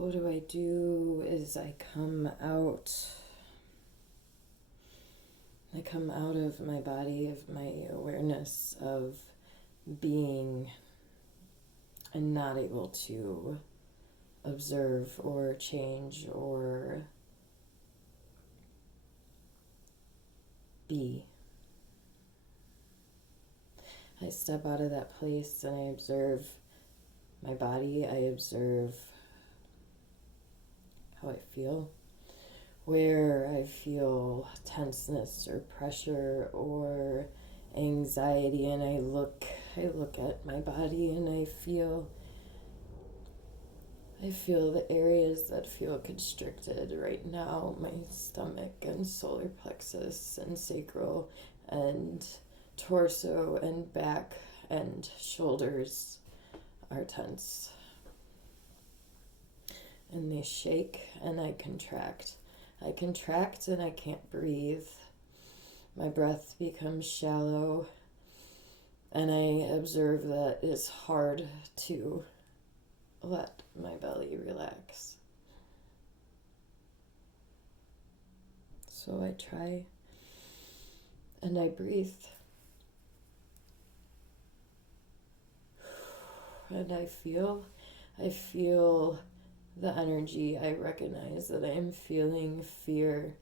what I do is I come out of my body, of my awareness of being, and not able to observe or change or be. I step out of that place and I observe my body. I observe how I feel, where I feel tenseness or pressure or anxiety, and I look at my body and I feel the areas that feel constricted right now. My stomach and solar plexus and sacral and torso and back and shoulders are tense. And they shake and I contract. I contract and I can't breathe. My breath becomes shallow and I observe that it's hard to let my belly relax. So I try and I breathe. And I feel the energy. I recognize that I am feeling fear,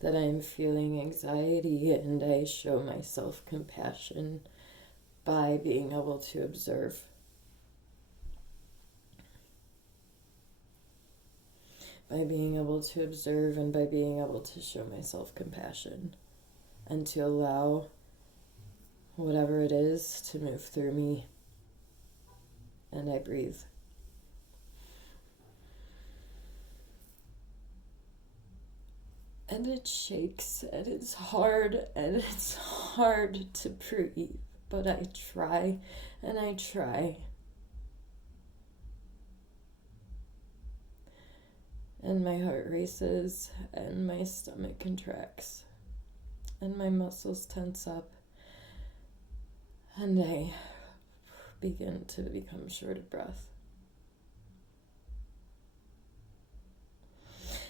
that I am feeling anxiety, and I show myself compassion by being able to observe. By being able to observe and by being able to show myself compassion and to allow whatever it is to move through me. And I breathe. And it shakes and it's hard to breathe, but I try and I try. And my heart races and my stomach contracts and my muscles tense up. And I begin to become short of breath.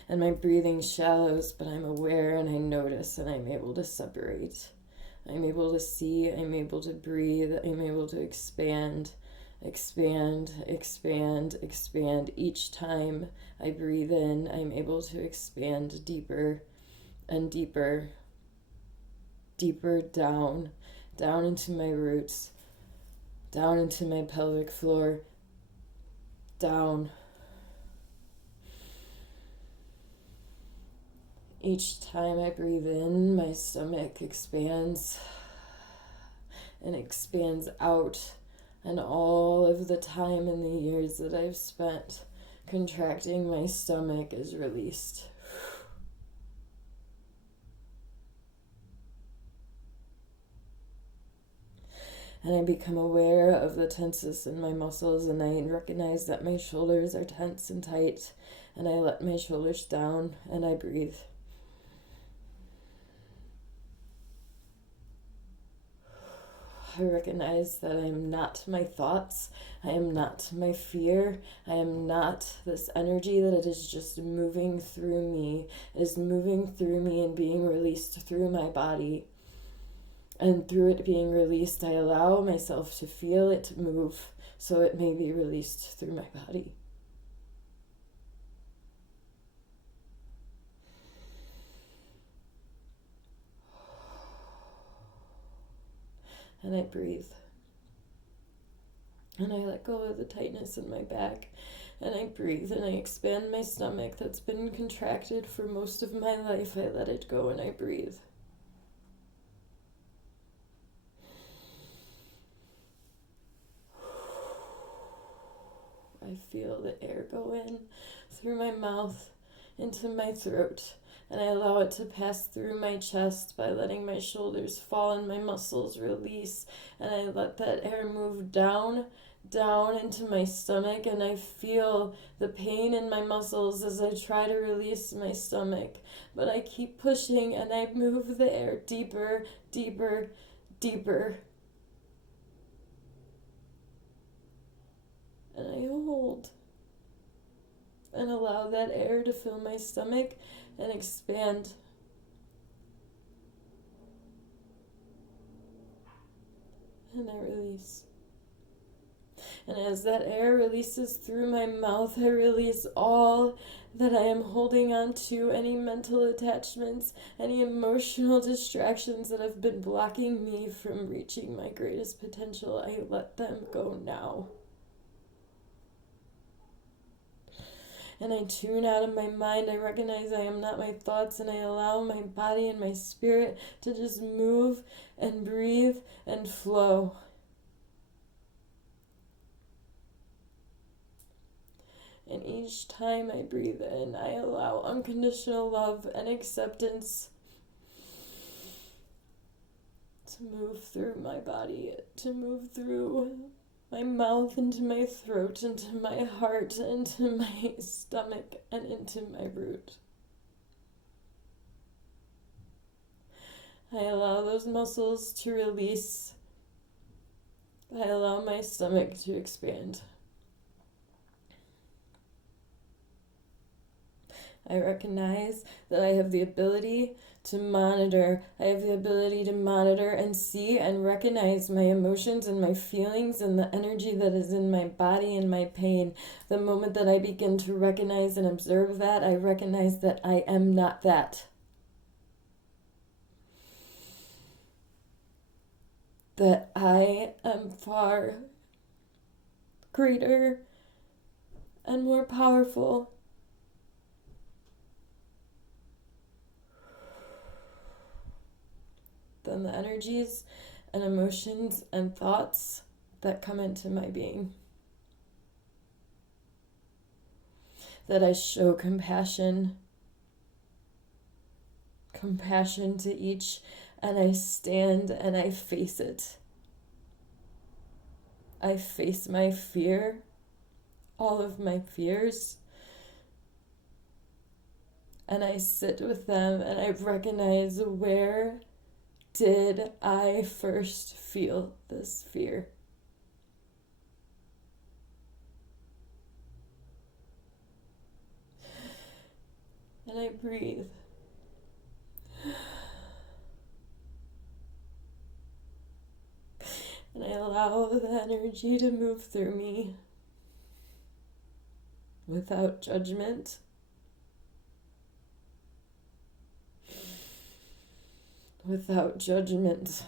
And my breathing shallows, but I'm aware and I notice and I'm able to separate. I'm able to see, I'm able to breathe, I'm able to expand. Each time I breathe in, I'm able to expand deeper and deeper down into my roots, down into my pelvic floor, down. Each time I breathe in, my stomach expands and expands out, and all of the time in the years that I've spent contracting my stomach is released. And I become aware of the tenseness in my muscles, and I recognize that my shoulders are tense and tight, and I let my shoulders down and I breathe. I recognize that I am not my thoughts, I am not my fear, I am not this energy that it is just moving through me, is moving through me and being released through my body. And through it being released, I allow myself to feel it move so it may be released through my body. And I breathe. And I let go of the tightness in my back. And I breathe and I expand my stomach that's been contracted for most of my life. I let it go and I breathe. I feel the air go in through my mouth, into my throat, and I allow it to pass through my chest by letting my shoulders fall and my muscles release, and I let that air move down into my stomach, and I feel the pain in my muscles as I try to release my stomach, but I keep pushing and I move the air deeper, deeper, deeper. and allow that air to fill my stomach and expand. And I release. And as that air releases through my mouth, I release all that I am holding on to, any mental attachments, any emotional distractions that have been blocking me from reaching my greatest potential. I let them go now. And I tune out of my mind. I recognize I am not my thoughts, and I allow my body and my spirit to just move and breathe and flow. And each time I breathe in, I allow unconditional love and acceptance to move through my body, to move through my mouth, into my throat, into my heart, into my stomach, and into my root. I allow those muscles to release. I allow my stomach to expand. I recognize that I have the ability to monitor. I have the ability to monitor and see and recognize my emotions and my feelings and the energy that is in my body and my pain. The moment that I begin to recognize and observe that, I recognize that I am not that. That I am far greater and more powerful than the energies and emotions and thoughts that come into my being. That I show compassion to each, and I stand and I face it. I face my fear, all of my fears, and I sit with them and I recognize, where did I first feel this fear? And I breathe. And I allow the energy to move through me without judgment. Without judgment.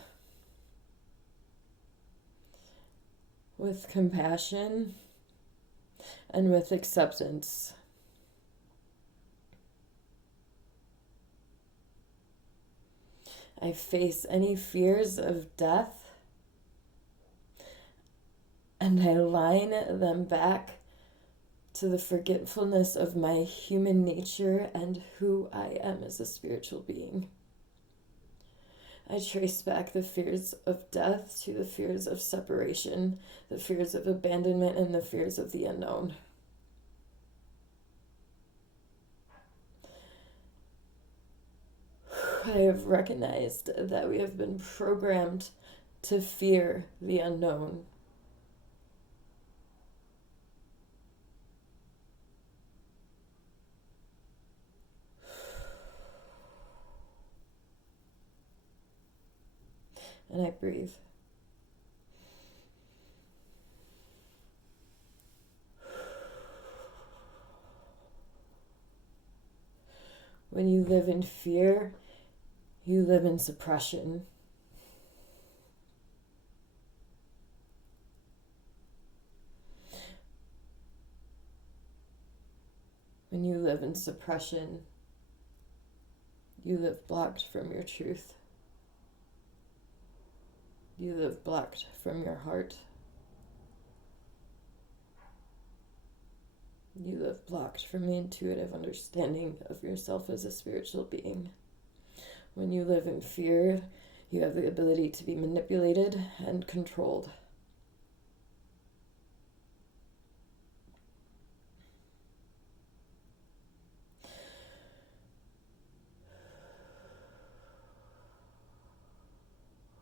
With compassion and with acceptance. I face any fears of death, and I line them back to the forgetfulness of my human nature and who I am as a spiritual being. I trace back the fears of death to the fears of separation, the fears of abandonment, and the fears of the unknown. I have recognized that we have been programmed to fear the unknown. And I breathe. When you live in fear, you live in suppression. When you live in suppression, you live blocked from your truth. You live blocked from your heart. You live blocked from the intuitive understanding of yourself as a spiritual being. When you live in fear, you have the ability to be manipulated and controlled.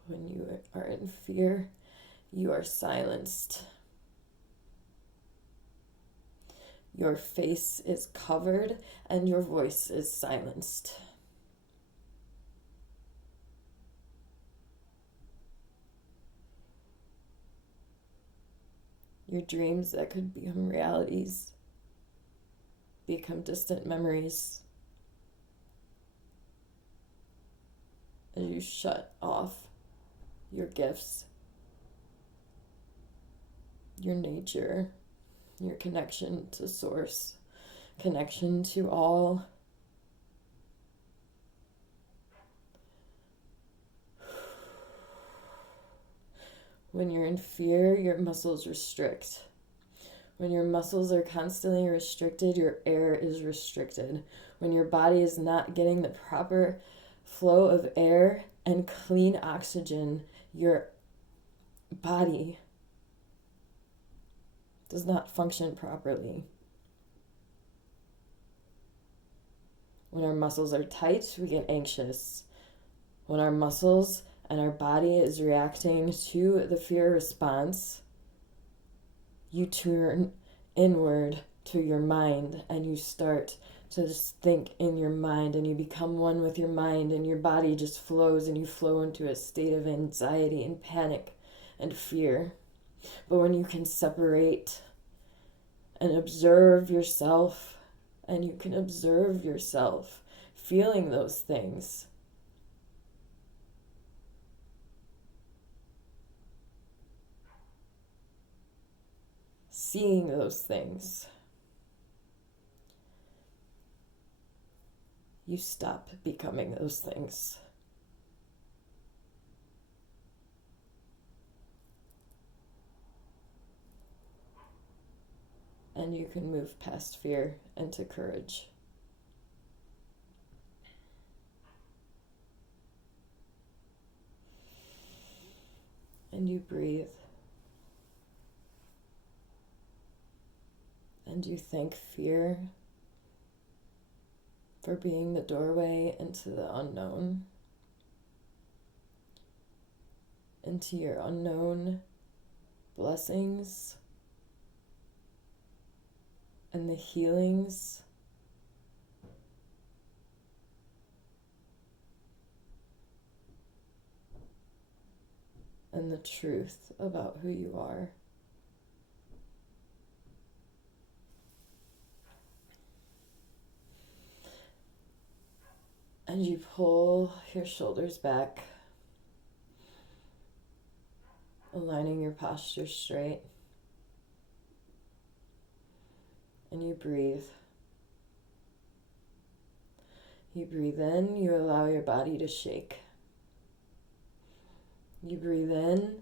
When you are in fear, you are silenced. Your face is covered and your voice is silenced. Your dreams that could become realities become distant memories as you shut off your gifts, your nature, your connection to source, connection to all. When you're in fear, your muscles restrict. When your muscles are constantly restricted, your air is restricted. When your body is not getting the proper flow of air and clean oxygen, your body does not function properly. When our muscles are tight, we get anxious. When our muscles and our body is reacting to the fear response, you turn inward to your mind and you start to just think in your mind and you become one with your mind and your body just flows and you flow into a state of anxiety and panic and fear. But when you can separate and observe yourself, and you can observe yourself feeling those things, seeing those things, you stop becoming those things. And you can move past fear into courage. And you breathe. And you thank fear for being the doorway into the unknown, into your unknown blessings and the healings and the truth about who you are. And you pull your shoulders back, aligning your posture straight. And you breathe. You breathe in, you allow your body to shake. You breathe in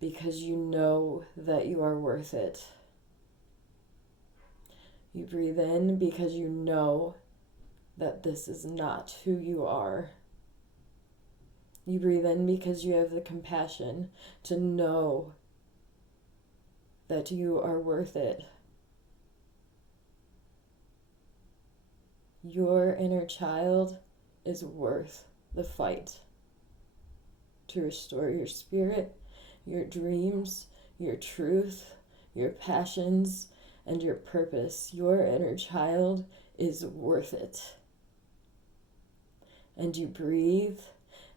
because you know that you are worth it. You breathe in because you know that this is not who you are. You breathe in because you have the compassion to know that you are worth it. Your inner child is worth the fight to restore your spirit, your dreams, your truth, your passions, and your purpose. Your inner child is worth it. And you breathe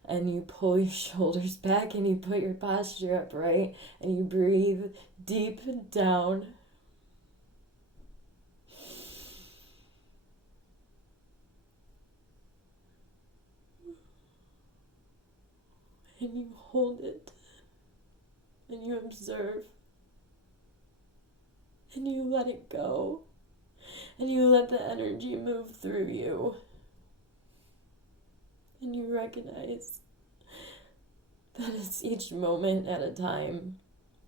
and you pull your shoulders back and you put your posture upright and you breathe deep down. And you hold it and you observe and you let it go and you let the energy move through you. And you recognize that it's each moment at a time,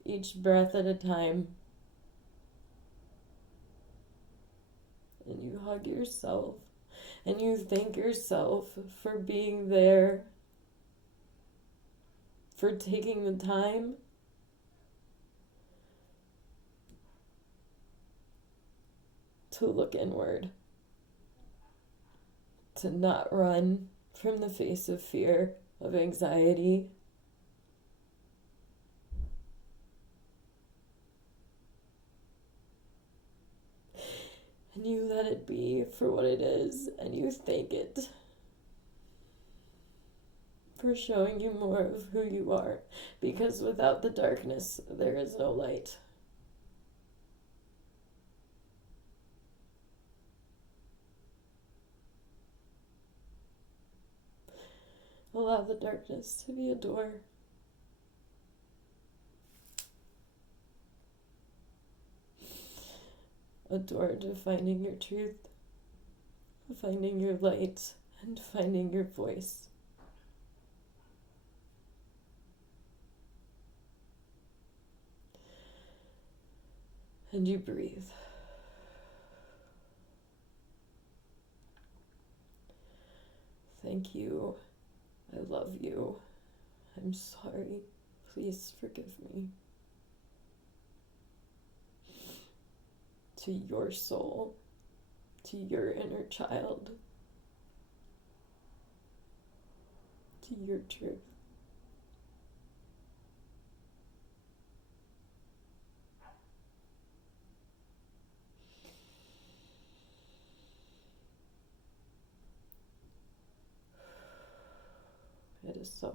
each breath at a time. And you hug yourself and you thank yourself for being there, for taking the time to look inward, to not run from the face of fear, of anxiety. let it be for what it is, and you thank it for showing you more of who you are, because without the darkness, there is no light. Allow the darkness to be a door. A door to finding your truth, finding your light, and finding your voice. And you breathe. Thank you. I love you. I'm sorry. Please forgive me. To your soul, to your inner child, to your truth. It is so.